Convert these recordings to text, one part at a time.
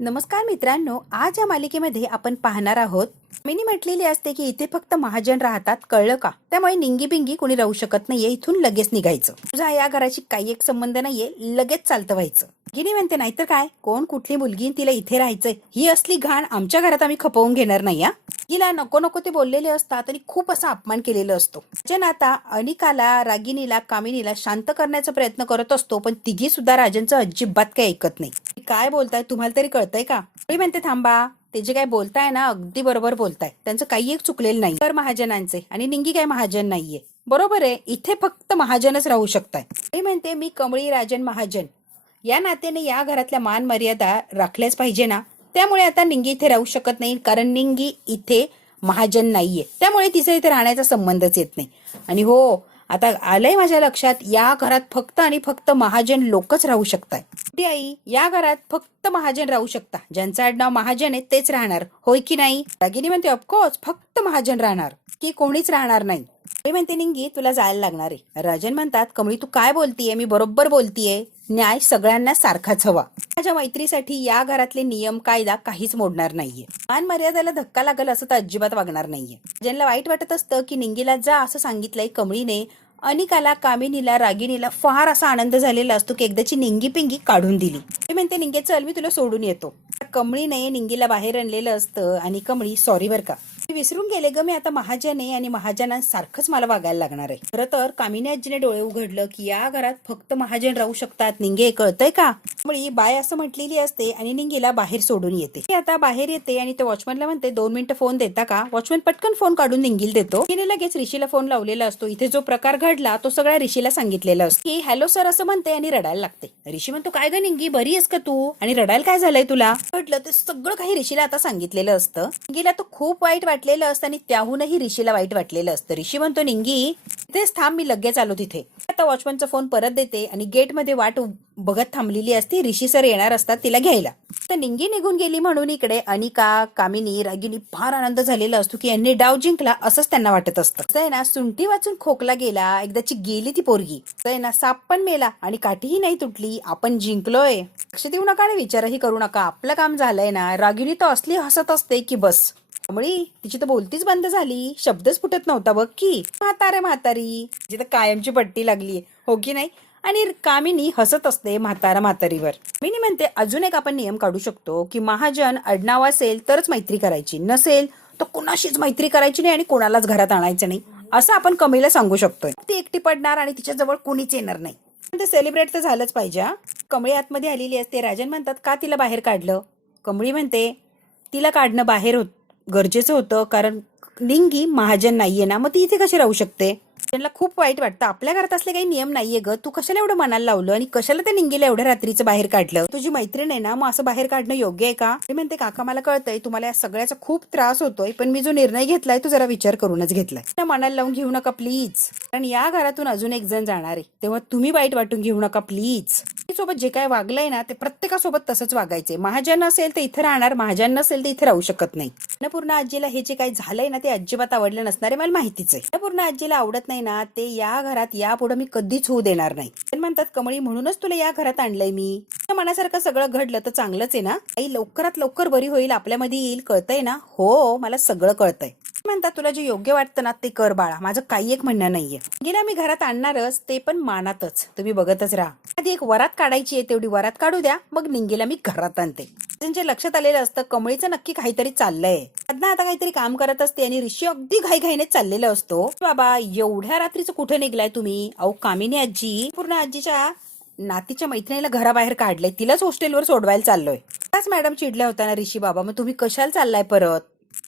नमस्कार मित्रांनो, आज या मालिकेमध्ये आपण पाहणार आहोत. मिनी म्हटलेली असते की इथे फक्त महाजन राहतात, कळलं का? त्यामुळे निंगी बिंगी कोणी राहू शकत नाहीये, इथून लगेच निघायचं. तुझा या घराची काही एक संबंध नाहीये, लगेच चालतं व्हायचं. गिनी म्हणते नाहीतर काय, कोण कुठली मुलगी तिला इथे राहायचंय, ही असली घाण आमच्या घरात आम्ही खपवून घेणार नाही. हिला नको नको ते बोललेले असतात आणि खूप असा अपमान केलेला असतो. राजन आता अनिकाला, रागिनीला, कामिनीला शांत करण्याचा प्रयत्न करत असतो, पण तिघी सुद्धा राजनचं अजिबात काही ऐकत नाही. काय बोलताय तुम्हाला तरी कळतंय का? मी म्हणते थांबा, ते जे काय बोलताय ना अगदी बरोबर बोलताय, त्यांचं काही एक चुकलेलं नाही. तर महाजनांचे आणि निंगी काय महाजन नाहीये, बरोबर आहे, इथे फक्त महाजनच राहू शकताय. मी म्हणते मी कमळी राजन महाजन या नात्याने या घरातल्या मान मर्यादा राखल्याच पाहिजे ना. त्यामुळे आता निंगी इथे राहू शकत नाही, कारण निंगी इथे महाजन नाहीये, त्यामुळे तिचा इथे राहण्याचा संबंधच येत नाही. आणि हो, आता आलंय माझ्या लक्षात, या घरात फक्त आणि फक्त महाजन लोकच राहू शकतात. आई, या घरात फक्त महाजन राहू शकता, ज्यांचं आडनाव महाजन आहे तेच राहणार, होय की नाही? रागिनी म्हणते ऑफकोर्स फक्त महाजन राहणार, की कोणीच राहणार नाही. मी म्हणते निंगी तुला जायला लागणार आहे. राजन म्हणतात कमळी तू काय बोलतीये, मी बरोबर बोलतीये, न्याय सगळ्यांना सारखाच हवा. माझ्या मैत्रीसाठी या घरातले नियम कायदा काहीच मोडणार नाहीये. मान मर्यादेला धक्का लागल असं तर अजिबात वागणार नाहीये. ज्यांना वाईट वाटत असतं की निंगीला जा असं सांगितलंय कमळीने, अनिकाला, कामिनीला, रागिनीला फार असा आनंद झालेला असतो की एकदाची निंगी पिंगी काढून दिली. मी म्हणते निंगे चल मी तुला सोडून येतो. कमळीने निंगीला बाहेर आणलेलं असतं आणि कमळी सॉरी बर का, मी विसरून गेले ग, मी आता महाजन आहे आणि महाजनांसारखंच मला वागायला लागणार आहे. खरं तर कामिनी आजीने डोळे उघडलं की या घरात फक्त महाजन राहू शकतात. निंगे कळतंय का? कमळी बाय असं म्हटलेली असते आणि निंगीला बाहेर सोडून येते. ती आता बाहेर येते आणि त्या वॉचमॅनला म्हणते 2 मिनिटं फोन देता का? वॉचमॅन पटकन फोन काढून निंगीला देतो. तिने लगेच ऋषीला फोन लावलेला असतो. इथे जो प्रकार घडला तो सगळ्या ऋषीला सांगितलेला असतो. की हॅलो सर असं म्हणते आणि रडायला लागते. ऋषी म्हणतो काय ग निंगी, बरी आहेस का तू, आणि रडायला काय झालंय तुला? म्हटलं ते सगळं काही ऋषीला आता सांगितलेलं असतं. निंगीला तो खूप वाईट वाटलेलं असतं आणि त्याहूनही ऋषीला वाईट वाटलेलं असतं. ऋषी म्हणतो निंगी तिथेच थांब, मी लगेच आलो तिथे. आता वॉचमॅनचा फोन परत देते आणि गेटमध्ये वाट बघत थांबलेली असते. ऋषी सर येणार असतात तिला घ्यायला. तर निंगी निघून गेली म्हणून इकडे अनिका, कामिनी, रागिनी फार आनंद झालेला असतो की यांनी डाव जिंकला असंच त्यांना वाटत असतं. ना सुंठी वाचून खोकला गेला, एकदाची गेली ती पोरगी. ना साप पण मेला आणि काठीही नाही तुटली, आपण जिंकलोय. लक्ष देऊ नका आणि विचारही करू नका, आपलं काम झालंय ना. रागिनी तर असली हसत असते की बस. कमळी तिची तर बोलतीच बंद झाली, शब्दच फुटत नव्हता बघ की. म्हातारे म्हातारी जिथे कायमची पट्टी लागली, हो की नाही? आणि कामिनी हसत असते म्हातारा म्हातारीवर. मी म्हणते अजून एक आपण नियम काढू शकतो की महाजन आडनाव असेल तरच मैत्री करायची, नसेल तर कुणाशीच मैत्री करायची नाही आणि कोणालाच घरात आणायचं नाही, असं आपण कमळीला सांगू शकतोय. ती एकटी पडणार आणि तिच्या जवळ कोणीच येणार नाही. ते सेलिब्रेट तर झालंच पाहिजे. कमळी आतमध्ये आलेली असते. राजन म्हणतात का तिला बाहेर काढलं? कमळी म्हणते तिला काढणं बाहेर गरजेचं होतं, कारण निंगी महाजन नाहीये ना, मग ती इथे कशी राहू शकते? त्यांना खूप वाईट वाटतं, आपल्या घरात असले काही नियम नाहीये ग, तू कशाला एवढं मनाला लावलं आणि कशाला त्या निंगीला एवढ्या रात्रीचं बाहेर काढलं? तुझी मैत्रीण आहे ना, मग असं बाहेर काढणं योग्य आहे का? मी म्हणते काका मला कळतंय तुम्हाला या सगळ्याचा खूप त्रास होतोय, पण मी जो निर्णय घेतलाय तो जरा विचार करूनच घेतलाय. मनाला लावून घेऊ नका प्लीज, कारण या घरातून अजून एक जण जाणार आहे, तेव्हा तुम्ही वाईट वाटून घेऊ नका प्लीज. सोबत जे काय वागलंय ना ते प्रत्येकासोबत तसंच वागायचंय. महाजन असेल तर इथे राहणार, महाजन नसेल तर इथे राहू शकत नाही. अन्नपूर्णा आजीला हे जे काही झालंय ना ते अजिबात आवडलं नसणार आहे, मला माहितीच आहे. अन्नपूर्णा आजीला आवडत नाही ना ते या घरात यापुढे मी कधीच होऊ देणार नाही. म्हणतात कमळी म्हणूनच तुला या घरात आणलंय मी. मनासारखं सगळं घडलं तर चांगलंच आहे ना. आई लवकरात लवकर बरी होईल, आपल्यामध्ये येईल, कळतंय ना? हो मला सगळं कळतंय. म्हणतात तुला जे योग्य वाटतं ना ते कर बाळा, माझं काही एक म्हणणं नाहीये. गेला मी घरात आणणारच, ते पण मानातच, तुम्ही बघतच राहा. आधी एक वरात काढायची आहे, तेवढी वरात काढू द्या, मग निंगीला मी घरात आणते. त्यांच्या लक्षात आलेलं असतं कमळीचं नक्की काहीतरी चाललंय. आता काहीतरी काम करत असते आणि ऋषी अगदी घाईघाईने चाललेला असतो. बाबा एवढ्या रात्रीचं कुठे निघलाय तुम्ही? अहो कामिनी आजी पूर्ण आजीच्या नातीच्या मैत्रिणीला घराबाहेर काढलंय, तिलाच हॉस्टेलवर सोडवायला चाललोय. त्याच मॅडम चिडल्या होत्या ना ऋषी बाबा, मग तुम्ही कशाला चाललाय परत?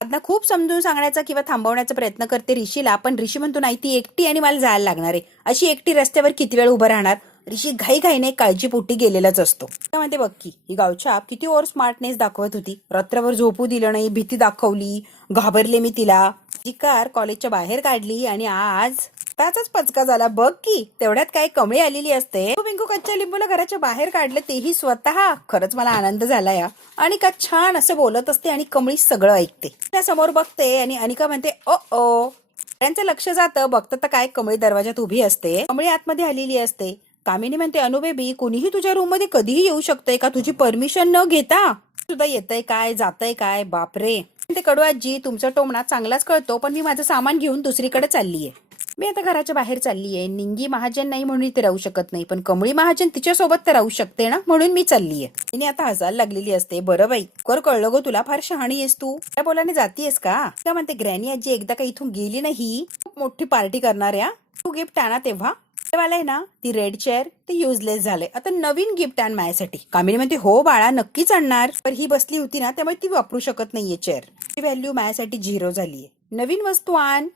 आता खूप समजून सांगण्याचा किंवा थांबवण्याचा प्रयत्न करते ऋषीला, पण ऋषी म्हणतो नाही ती एकटी आणि मला जायला लागणार आहे. अशी एकटी रस्त्यावर किती वेळ उभं राहणार? ऋषी घाईघाईने काळजीपोटी गेलेलाच असतो. म्हणते बघ की ही गावछाप किती ओव्हर स्मार्टनेस दाखवत होती, रात्रभर झोपू दिलं नाही, भीती दाखवली, घाबरले मी तिला. जी कार कॉलेजच्या बाहेर काढली आणि आज त्याचाच पचका झाला बघ की. तेवढ्यात काय कमळी आलेली असते, पिंकू कच्च्या लिंबूला घराच्या बाहेर काढलं, तेही स्वतः. खरंच मला आनंद झाला या. अनिका छान असं बोलत असते आणि कमळी सगळं ऐकते. त्या समोर बघते आणि अनिका म्हणते ओ ओ. त्यांचं लक्ष जातं, बघतं तर काय कमळी दरवाजात उभी असते. कमळी आतमध्ये आलेली असते. कामिनी म्हणते अनु बेबी कोणीही तुझ्या रूम मध्ये कधीही येऊ शकतंय का, तुझी परमिशन न घेता? सुद्धा येतंय काय जातंय काय बापरे. ते कडू आजी तुमचा टोमणा चांगलाच कळतो, पण मी माझं सामान घेऊन दुसरीकडे चाललीये. मी आता घराच्या बाहेर चाललीये. निंगी महाजन नाही म्हणून इथे राहू शकत नाही, पण कमळी महाजन तिच्यासोबत तर राहू शकते ना, म्हणून मी चाललीये. तिने आता हसायला लागलेली असते. बरं बाई कळलं गो तुला, फार शहाणी आहेस तू. त्या बोलाने जातीयस का म्हणते ग्रॅनी आजी एकदा का इथून गेली नाही खूप मोठी पार्टी करणार या. तू गिफ्ट आणा तेव्हा मला आहे ना ती रेड चेअर ते युजलेस झाले, आता नवीन गिफ्ट आण माझ्यासाठी. कामिनी म्हणते हो बाळा नक्कीच आणणार, पण ही बसली होती ना त्यामुळे ती वापरू शकत नाहीये चेअर. ती व्हॅल्यू माझ्यासाठी 0 झालीये. नवीन वस्तू आण.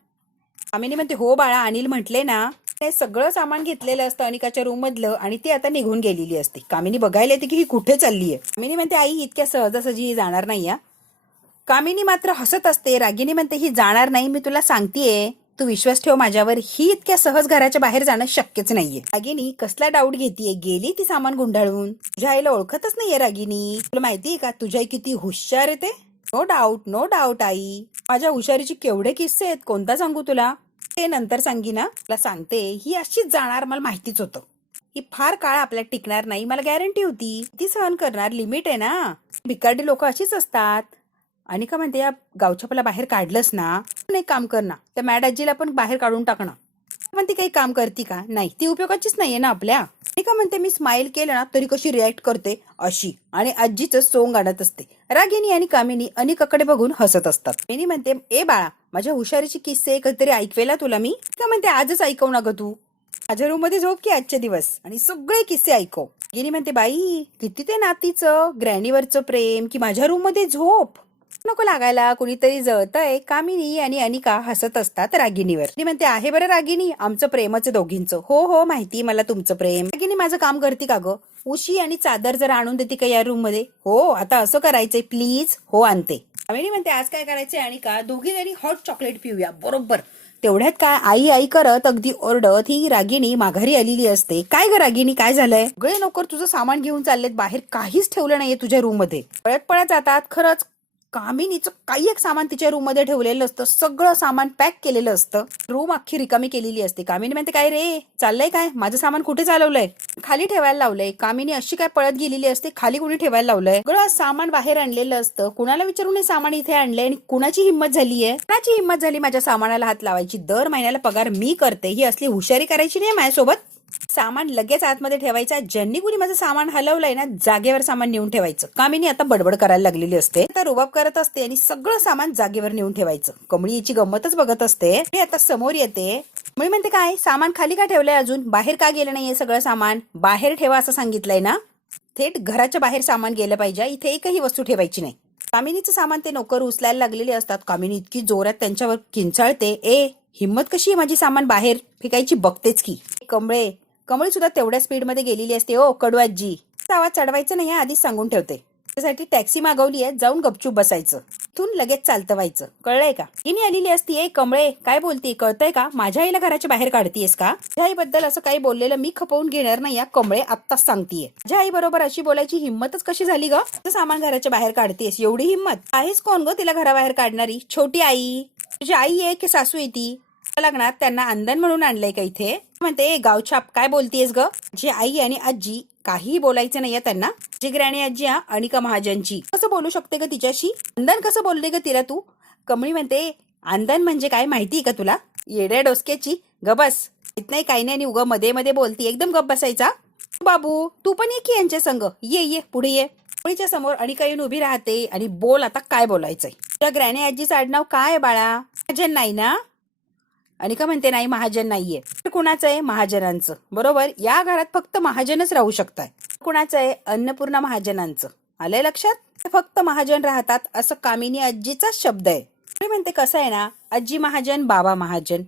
कामिनी म्हणते हो बाळा अनिल म्हटले ना. ते सगळं सामान घेतलेलं असतं अनिकाच्या रूम मधलं आणि ती आता निघून गेलेली असते. कामिनी बघायला येते की ही कुठे चाललीये. कामिनी म्हणते आई इतक्या सहजासहजी ही जाणार नाही या. कामिनी मात्र हसत असते. रागिनी म्हणते ही जाणार नाही, मी तुला सांगतेय, तू विश्वास ठेव माझ्यावर, ही इतक्या सहज घराच्या बाहेर जाणं शक्यच नाहीये. रागिनी कसला डाऊट घेतीये, गेली ती सामान गुंडाळून. तुझ्या आईला ओळखतच नाहीये रागिनी. तुला माहितीये का तुझ्या आई किती हुशार आहे ते. नो डाऊट आई, माझ्या हुशारीचे केवढे किस्से आहेत, कोणता सांगू तुला. ते नंतर सांगी ना. तुला सांगते ही अशीच जाणार, मला माहितीच होतं. ही फार काळ आपल्याला टिकणार नाही, मला गॅरंटी होती. ती सहन करणार, लिमिट आहे ना. भिकारडी लोक अशीच असतात. आणि का म्हणते या गावछापाला बाहेर काढलंस ना, एक काम कर ना, त्या मॅड आजीला पण बाहेर काढून टाकणं. पण ती काही काम करते का नाही, ती उपयोगाचीच नाहीये ना आपल्या. आणि का म्हणते मी स्माइल केलं ना तरी कशी रिॲक्ट करते अशी, आणि आजीचं सोंग आणत असते. रागिनी आणि कामिनी अनिकाकडे बघून हसत असतात. मिनी म्हणते ए बाळा माझ्या हुशारीचे किस्से कधीतरी ऐकवेला तुला मी. का म्हणते आजच ऐकव ना ग तू. माझ्या रूम मध्ये झोप की आजचे दिवस आणि सगळे किस्से ऐकव. गिनी म्हणते बाई किती ते नातीचं ग्रॅनीवरचं प्रेम, की माझ्या रूम मध्ये झोप नको लागायला, कुणीतरी जळतंय. कामिनी आणि अनिका हसत असतात रागिनीवर. ती म्हणते आहे बरं रागिनी आमचं प्रेमच दोघींचं. हो माहिती मला तुमचं प्रेम. रागिनी माझं काम करते का ग, उशी आणि चादर जरा आणून देते का या रूम मध्ये. हो आता असं करायचंय प्लीज. हो आणते. कामिनी म्हणते आज काय करायचंय अनिका, दोघी जणी हॉट चॉकलेट पिऊया. बरोबर तेवढ्यात काय आई आई करत अगदी ओरडत ही रागिनी माघारी आलेली असते. काय ग रागिनी काय झालंय. सगळे नोकर तुझं सामान घेऊन चाललेत बाहेर, काहीच ठेवलं नाहीये तुझ्या रूम मध्ये. पळत जातात. खरंच कामिनीचं काही एक सामान तिच्या रूम मध्ये ठेवलेलं असतं, सगळं सामान पॅक केलेलं असतं. रूम अख्खी रिकामी केलेली असते. कामिनी म्हणते काय रे चाललंय काय, माझं सामान कुठे चालवलंय, खाली ठेवायला लावलंय. कामिनी अशी काय पळत गेलेली असते, खाली कुणी ठेवायला लावलंय. सगळं सामान बाहेर आणलेलं असतं. कुणाला विचारून हे सामान इथे आणलंय आणि कुणाची हिंमत झालीये, कुणाची हिंमत झाली माझ्या सामानाला हात लावायची. दर महिन्याला पगार मी करते, ही असली हुशारी करायची नाही माझ्यासोबत. सामान लगेच आतमध्ये ठेवायचा. ज्यांनी कुणी माझं सामान हलवलंय ना जागेवर सामान नेऊन ठेवायचं. कामिनी आता बडबड करायला लागलेली असते, तर रुबाब करत असते आणि सगळं सामान जागेवर नेऊन ठेवायचं. कमळी याची गंमतच बघत असते. आता समोर येते. कमळी म्हणते काय सामान खाली का ठेवलंय, अजून बाहेर का गेलं नाहीये. सगळं सामान बाहेर ठेवा असं सांगितलंय ना, थेट घराच्या बाहेर सामान गेलं पाहिजे, इथे एकही वस्तू ठेवायची नाही. कामिनीचं सामान ते नोकर उचलायला लागलेले असतात. कामिनी इतकी जोरात त्यांच्यावर किंचाळते, ए हिंमत कशी आहे माझी सामान बाहेर फेकायची, बघतेच की. कमळी सुद्धा तेवढ्या स्पीड मध्ये गेलेली असते. ओ कडू आजी आवाज चढवायचं नाही आधीच सांगून ठेवते. त्यासाठी टॅक्सी मागवली आहे, जाऊन गपचूप बसायचं, इथून लगेच चालतं व्हायचं, कळलंय का. तिने आलेली असती. ए कमळे काय बोलते कळतंय का, माझ्या आईला घराच्या बाहेर काढतीयस का. माझ्या आईबद्दल असं काही बोललेलं मी खपवून घेणार नाही या कमळे, आत्ताच सांगतीये. माझ्या आई बरोबर अशी बोलायची हिंमतच कशी झाली ग, सामान घराच्या बाहेर काढतेस, एवढी हिंमत आहेस कोण ग तिला घराबाहेर काढणारी. छोटी आई तुझी आई आहे की सासू आहे ती. लग्नात त्यांना अंधन म्हणून आणलंय का इथे. म्हणते गावछाप काय बोलतेस ग. जी आई आणि आजी काही बोलायचं नाहीये त्यांना. जी ग्रॅणी आजी अनिका महाजनची कसं बोलू शकते ग तिच्याशी, अंधन कसं बोलले ग तिला तू. कमळी म्हणते अंधन म्हणजे काय माहितीये का तुला, येड्या डोसक्याची गबस. इत नाही काही नाही, उगा मध्ये मध्ये बोलती, एकदम गप बसायचा. बाबू तू पण ये की यांच्या संग, ये पुढे ये. कमळीच्या समोर अनिका येऊन उभी राहते आणि बोल आता काय बोलायचंय. तुझ्या ग्रॅणी आजीचं आडनाव काय बाळा, महाजन नाही ना. अनिका म्हणते नाही महाजन नाहीये. कुणाचं आहे, महाजनांचं. बरोबर या घरात फक्त महाजनच राहू शकतात. कुणाचं आहे, अन्नपूर्णा महाजनांचं. आलंय लक्षात, फक्त महाजन राहतात असं कामिनी आजीचाच शब्द आहे. म्हणते कसं आहे ना, आजी महाजन बाबा महाजन,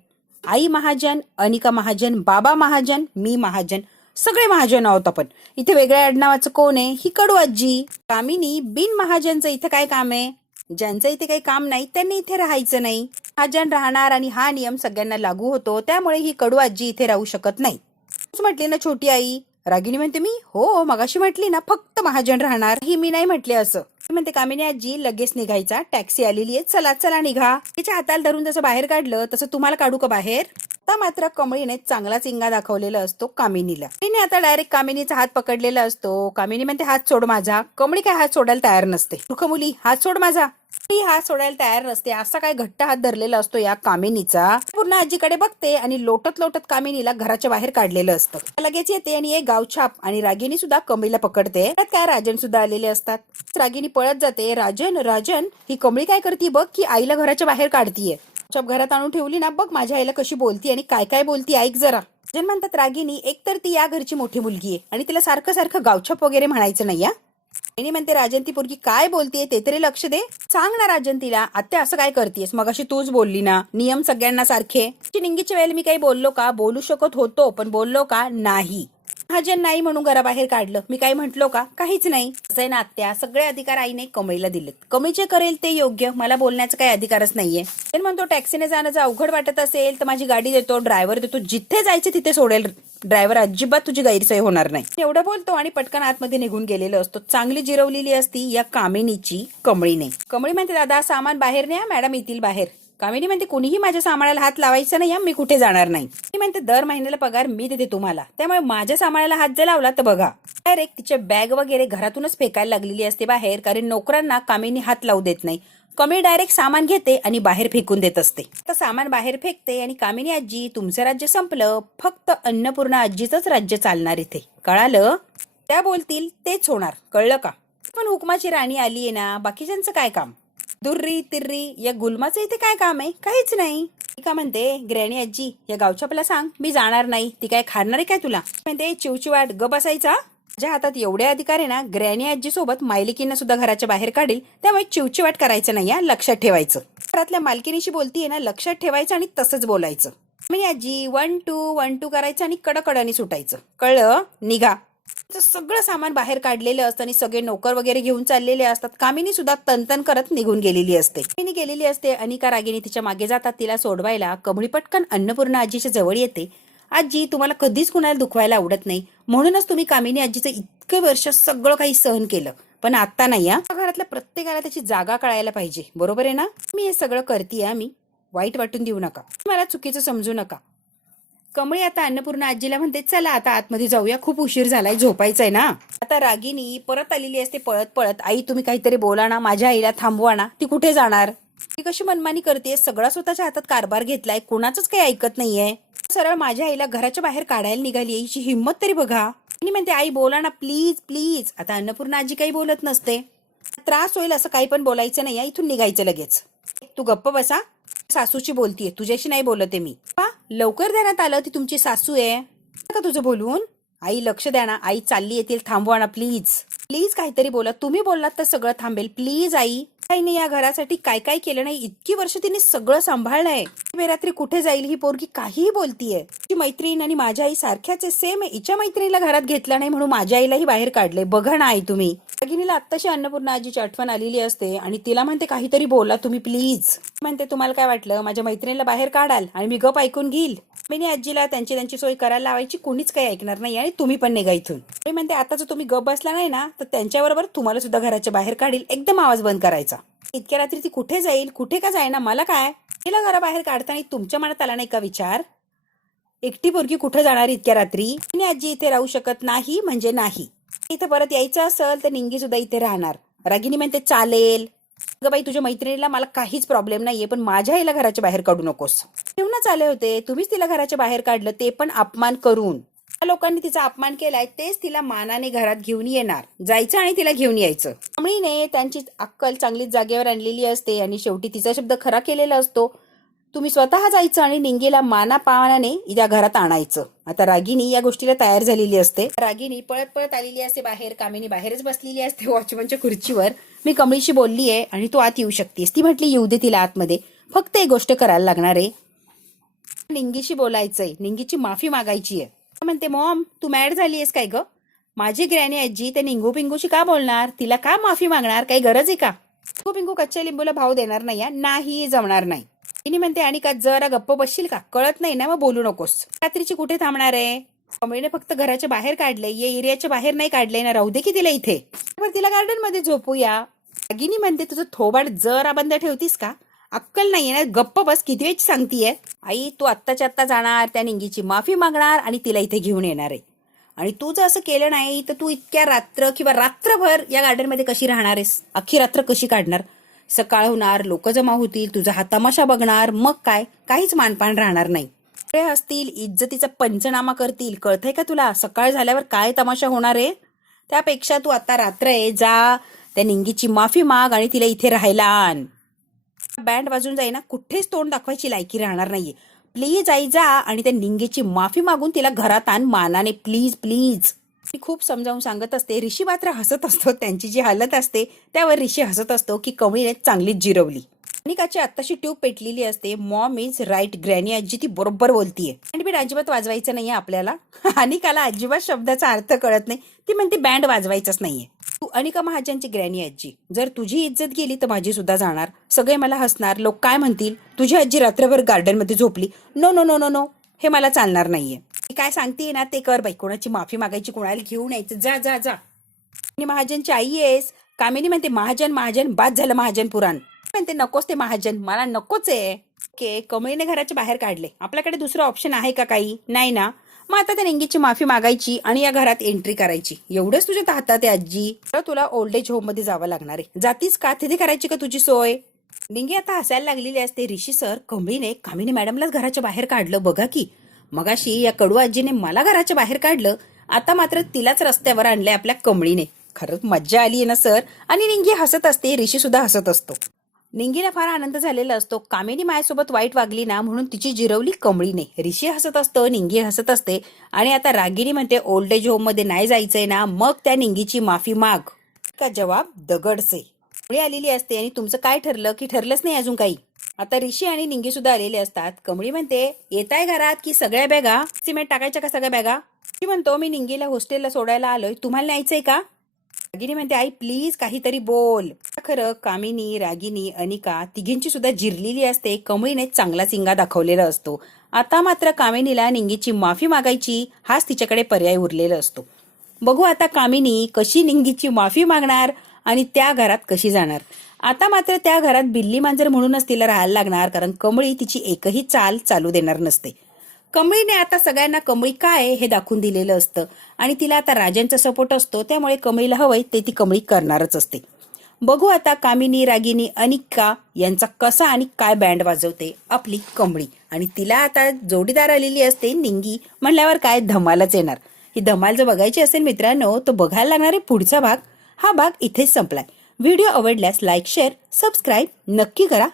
आई महाजन अनिका महाजन बाबा महाजन मी महाजन, सगळे महाजन आहोत आपण. इथे वेगळ्या आडनावाचं कोण आहे, ही कडू आजी. कामिनी बिन महाजनचं इथे काय काम आहे. ज्यांचं इथे काही काम नाही त्यांनी इथे राहायचं नाही. महाजन राहणार आणि हा नियम सगळ्यांना लागू होतो, त्यामुळे ही कडू आजी इथे राहू शकत नाही. म्हटली ना छोटी आई. रागिनी म्हणते मी हो मगाशी म्हटली ना फक्त महाजन राहणार, ही मी नाही म्हटले असं. म्हणते कामिनी आजी लगेच निघायचा, टॅक्सी आलेली आहे, चला चला निघा. तिच्या हाताला धरून जसं बाहेर काढलं तसं तुम्हाला काढू का बाहेर. आता मात्र कमळीने चांगलाच इंगा दाखवलेला असतो कामिनीला. तिने आता डायरेक्ट कामिनीचा हात पकडलेला असतो. कामिनी म्हणते हात सोड माझा. कमळी काय हात सोडायला तयार नसते. मूर्ख मुली, हात सोड माझा. ती हात सोडायला तयार नसते. असा काय घट्ट हात धरलेला असतो या कामिनीचा. पूर्ण आजीकडे बघते आणि लोटत लोटत कामिनीला घराच्या बाहेर काढलेलं असतं. लगेच येते आणि एक गावछाप आणि रागिनी सुद्धा कमळीला पकडते. त्यात काय राजन सुद्धा आलेले असतात. रागिनी पळत जाते. राजन राजन, ही कमळी काय करते बघ, की आईला घराच्या बाहेर काढतीये. घरात आणून ठेवली ना, बघ माझ्या आईला कशी बोलती आणि काय काय बोलती ऐक जरा. राजन म्हणतात रागिनी, एकतर ती या घरची मोठी मुलगी आहे आणि तिला सारखं सारखं गावछाप वगैरे म्हणायचं नाही. रागिनी म्हणते राजन, ती पोरगी काय बोलतीये ते तरी लक्ष दे. सांग ना राजन तिला, आत्या असं काय करतेस, मगाशी तूच बोलली ना नियम सगळ्यांना सारखे. निंगीच्या वेळेला मी काही बोललो का? बोलू शकत होतो पण बोललो का? नाही. राजन नाही म्हणून घराबाहेर काढलं, मी काही म्हटलो का? काहीच नाही. असं आहे ना आत्या, सगळे अधिकार आईने कमळीला दिलेत. कमळी जे करेल ते योग्य, मला बोलण्याचा काही अधिकारच नाहीये. पण म्हणतो टॅक्सीने जाणं जर अवघड वाटत असेल तर माझी गाडी देतो, ड्रायव्हर देतो, जिथे जायचे तिथे सोडेल ड्रायव्हर, अजिबात तुझी गैरसोय होणार नाही. एवढं बोलतो आणि पटकन आतमध्ये निघून गेलेलो असतो. चांगली जिरवलेली असती या कामिनीची कमळीने. कमळी म्हणते दादा सामान बाहेर न्या, मॅडम येतील बाहेर. कामिनी म्हणते कुणीही माझ्या सामानाला हात लावायचा नाही, मी कुठे जाणार नाही. ती म्हणते दर महिन्याला पगार मी देते तुम्हाला, त्यामुळे माझ्या सामानाला हात जर लावला तर बघा. डायरेक्ट तिच्या बॅग वगैरे घरातूनच फेकायला लागलेली असते बाहेर, कारण नोकरांना कामिनी हात लावू देत नाही. कमळी डायरेक्ट सामान घेते आणि बाहेर फेकून देत असते. तर सामान बाहेर फेकते आणि कामिनी आजी, तुमचं राज्य संपलं, फक्त अन्नपूर्णा आजीचंच राज्य चालणार इथे, कळालं? त्या बोलतील तेच होणार, कळलं का? पण हुकमाची राणी आलीये ना, बाकीच्यांचं काय काम? दुर्री तिर्री या गुलमाचं इथे काय काम आहे? काहीच नाही. ती का म्हणते ग्रॅणी आजी, या गावछापला सांग मी जाणार नाही. ती काय खाणार आहे काय तुला? म्हणते चिवचिवाट, ग बसायचा. माझ्या हातात एवढे अधिकार आहे ना, ग्रॅणी आजी सोबत मालकींना सुद्धा घराच्या बाहेर काढील, त्यामुळे चिवचिवाट करायचं नाही, लक्षात ठेवायचं. घरातल्या मालकीनीशी बोलतीये ना, लक्षात ठेवायचं आणि तसंच बोलायचं. मी आजी 1 2 1 2 करायचं आणि कडकडाने सुटायचं, कळलं? निघा. सगळं सामान बाहेर काढलेलं असतं आणि सगळे नोकर वगैरे घेऊन चाललेले असतात. कामिनी सुद्धा तनतन करत निघून गेलेली असते. गेलेली असते. अनिका रागिनी तिच्या मागे जातात तिला सोडवायला. कमळी पटकन अन्नपूर्णा आजीच्या जवळ येते. आजी, तुम्हाला कधीच कुणाला दुखवायला आवडत नाही, म्हणूनच तुम्ही कामिनी आजीचं इतके वर्ष सगळं काही सहन केलं, पण आता नाही. घरातल्या प्रत्येकाला त्याची जागा कळायला पाहिजे, बरोबर आहे ना? मी हे सगळं करतेय, मी वाईट वाटून देऊ नका, मला चुकीचं समजू नका. कमळी आता अन्नपूर्णा आजीला म्हणते चला आता आतमध्ये जाऊया, खूप उशीर झालाय, झोपायचंय ना. आता रागिनी परत आलेली असते पळत पळत. आई तुम्ही काहीतरी बोला ना, माझ्या आईला थांबवा ना, ती कुठे जाणार? ती कशी मनमानी करते, सगळा स्वतःच्या हातात कारभार घेतलाय, कोणाचंच काही ऐकत नाहीये. सरळ माझ्या आईला घराच्या बाहेर काढायला निघाली, हिची हिंमत तरी बघा. ती म्हणते आई बोला ना प्लीज प्लीज. आता अन्नपूर्णा आजी काही बोलत नसते. त्रास होईल असं काही पण बोलायचं नाही, इथून निघायचं लगेच. तू गप्प बसा, सासूची बोलतीये, तुझ्याशी नाही बोलते मी. लवकर देण्यात आलं, ती तुमची सासू आहे का तुझं बोलून? आई लक्ष द्या ना, आई चालली येतील, थांबवा ना प्लीज प्लीज, काहीतरी बोला. तुम्ही बोललात तर सगळं थांबेल, प्लीज आई. आईने या घरासाठी काय काय केलं नाही, इतकी वर्ष तिने सगळं सांभाळलंय. रात्री कुठे जाईल ही पोरगी, काहीही बोलतीये. तिची मैत्रीण आणि माझ्या आई सारख्याच आहे, सेम आहे. हिच्या मैत्रिणीला घरात घेतलं नाही म्हणून माझ्या आईलाही बाहेर काढले, बघा ना आई तुम्ही. रागिनीला आत्ताशी अन्नपूर्णा आजीची आठवण आलेली असते आणि तिला म्हणते काहीतरी बोला तुम्ही प्लीज. म्हणते तुम्हाला काय वाटलं माझ्या मैत्रिणीला बाहेर काढाल आणि मी गप ऐकून घेईल? मी आजीला त्यांची सोय करायला लावायची, कोणीच काही ऐकणार नाही आणि तुम्ही पण निघा इथून. मी म्हणते आता जर तुम्ही गप बसला नाही ना तर त्यांच्याबरोबर तुम्हाला सुद्धा घराच्या बाहेर काढील, एकदम आवाज बंद करायचा. इतक्या रात्री ती कुठे जाईल, कुठे का जाईना, मला काय? तिला घराबाहेर काढताना तुमच्या मनात आला नाही का विचार, एकटी पोरगी कुठे जाणार इतक्या रात्री? आजी इथे राहू शकत नाही म्हणजे नाही. इथे परत यायचं असेल तर निंगी सुद्धा इथे राहणार. रागिनी म्हणते चालेल. ग बाई तुझ्या मैत्रिणीला मला काहीच प्रॉब्लेम नाहीये, पण माझ्या आईला घराच्या बाहेर काढू नकोस. घेऊनच आले होते, तुम्हीच तिला घराच्या बाहेर काढलं, ते पण अपमान करून. लोकांनी तिचा अपमान केलाय, तेच तिला मानाने घरात घेऊन येणार, जायचं आणि तिला घेऊन यायचं. कमळीने त्यांची अक्कल चांगलीच जागेवर आणलेली असते आणि शेवटी तिचा शब्द खरा केलेला असतो. तुम्ही स्वतः जायचं आणि निंगीला माना पानाने या घरात आणायचं. आता रागिनी या गोष्टीला तयार झालेली असते. रागिनी पळत पळत आलेली असते बाहेर. कामिनी बाहेरच बसलेली असते वॉचमनच्या खुर्चीवर. मी कमळीशी बोलली आहे आणि तू आत येऊ शकतेस. ती म्हटली येऊ दे तिला आतमध्ये, फक्त एक गोष्ट करायला लागणार आहे, निंगीशी बोलायचंय, निंगीची माफी मागायची आहे. म्हणते मॉम तू मॅड झालीयस काय ग? माझी ग्रॅनी आजी त्या निंगू पिंगूशी का बोलणार, तिला का माफी मागणार, काही गरज आहे का? निंगू पिंगू कच्च्या लिंबूला भाव देणार नाही जमणार नाही. तिने म्हणते आणि का जरा गप्प बसशील का, कळत नाही ना मग बोलू नकोस. रात्रीची कुठे थांबणार आहे? कमळीने फक्त घराच्या बाहेर काढले, या एरियाच्या बाहेर नाही काढले ना, राहू दे की तिला इथे, तिला गार्डन मध्ये झोपूया. रागिनी म्हणते तुझं थोबाड जरा बंद ठेवतीस का, अक्कल नाहीये ना, गप्प बस, किती वेळची सांगतीये. आई तू आत्ताच्या आत्ता जाणार, त्या निंगीची माफी मागणार आणि तिला इथे घेऊन येणार आहे. आणि तू जर असं केलं नाही तर तू इतक्या रात्र किंवा रात्रभर या गार्डनमध्ये कशी राहणार आहेस, अख्खी रात्र कशी काढणार. सकाळ होणार, लोक जमा होतील, तुझा हा तमाशा बघणार, मग काय, काहीच मानपान राहणार नाही. सगळे हसतील, इज्जतीचा पंचनामा करतील. कळतंय का तुला सकाळ झाल्यावर काय तमाशा होणार आहे. त्यापेक्षा तू आता रात्र आहे, जा त्या निंगीची माफी माग आणि तिला इथे राहायला आण. बँड वाजून जाईना, कुठेच तोंड दाखवायची लायकी राहणार नाहीये. प्लीज आई जा आणि त्या निंगेची माफी मागून तिला घरात आण मानाने, प्लीज प्लीज. मी खूप समजावून सांगत असते. ऋषी मात्र हसत असतो. त्यांची जी हालत असते त्यावर ऋषी हसत असतो की कमळीने चांगलीच जिरवली. अनिकाची आत्ताशी ट्यूब पेटलेली असते. मॉम इज राईट ग्रॅनी, आजी ती बरोबर बोलतीये. आणि बँड अजिबात वाजवायचं नाहीये आपल्याला. अनिकाला अजिबात शब्दाचा अर्थ कळत नाही. ती म्हणते बँड वाजवायचंच नाहीये. तू अनिका महाजनची ग्रॅनी आजी, जर तुझी इज्जत गेली तर माझी सुद्धा जाणार. सगळे मला हसणार, लोक काय म्हणतील, तुझी आजी रात्रभर गार्डन मध्ये झोपली. No no no no no, हे मला चालणार नाहीये. काय सांगते ना ते कर बाई. कोणाची माफी मागायची, कोणाला घेऊन यायचं, जा जा जा. आणि महाजनची आई आहेस. कामिनी म्हणते महाजन महाजन, बाद झालं महाजन पुराण. म्हणते नकोच ते महाजन, मला नकोच आहे. ओके, कमळीने घराच्या बाहेर काढले. आपल्याकडे दुसरं ऑप्शन आहे का काही, नाही ना. मग आता त्या निंगीची माफी मागायची आणि या घरात एंट्री करायची. एवढंच तुझ्या हातात आहे आजी. तर तुला ओल्ड एज होम मध्ये जावं लागणार आहे. जातीस का, तिथे करायची का तुझी सोय. निंगी आता हसायला लागलेली असते. ऋषी सर, कमळीने कामिनी मॅडमलाच घराच्या बाहेर काढलं बघा की. मगाशी या कडू आजीने मला घराच्या बाहेर काढलं, आता मात्र तिलाच रस्त्यावर आणले आपल्या कमळीने. खरंच मज्जा आली आहे ना सर. आणि निंगी हसत असते, ऋषी सुद्धा हसत असतो. निंगीला फार आनंद झालेला असतो. कामिनी माझ्यासोबत वाईट वागली ना म्हणून तिची जिरवली कमळीने. ऋषी हसत असतो, निंगी हसत असते. आणि आता रागिनी म्हणते ओल्ड एज होम मध्ये नाही जायचंय ना, मग त्या निंगीची माफी माग. का जवाब दगडसे. कमळी आलेली असते आणि तुमचं काय ठरलं की ठरलंच नाही अजून काही. आता ऋषी आणि निंगी सुद्धा आलेले असतात. कमळी म्हणते येताय घरात की सगळ्या बॅगा सिमेंट टाकायच्या का सगळ्या बॅगा. ती म्हणतो मी निंगीला हॉस्टेलला सोडायला आलोय, तुम्हाला न्यायचंय का. रागिनी म्हणते आई प्लीज काहीतरी बोल. खरं कामिनी, रागिनी, अनिका तिघींची सुद्धा जिरलेली असते. कमळीने चांगला सिंगा दाखवलेला असतो. आता मात्र कामिनीला निंगीची माफी मागायची, हाच तिच्याकडे पर्याय उरलेला असतो. बघू आता कामिनी कशी निंगीची माफी मागणार आणि त्या घरात कशी जाणार. आता मात्र त्या घरात बिल्ली मांजर म्हणूनच तिला राहायला लागणार, कारण कमळी तिची एकही चाल चालू देणार नसते. कमळीने आता सगळ्यांना कमळी काय हे दाखवून दिलेलं असतं आणि तिला आता राजांचा सपोर्ट असतो. त्यामुळे कमळीला हवंय ते ती कमळी करणारच असते. बघू आता कामिनी, रागिनी, अनिका यांचा कसा आणि काय बँड वाजवते आपली कमळी. आणि तिला आता जोडीदार आलेली असते निंगी, म्हणल्यावर काय धमालच येणार. ही धमाल जर बघायची असेल मित्रांनो तर बघायला लागणार आहे पुढचा भाग. हा भाग इथेच संपलाय. व्हिडिओ आवडल्यास लाईक, शेअर, सबस्क्राईब नक्की करा.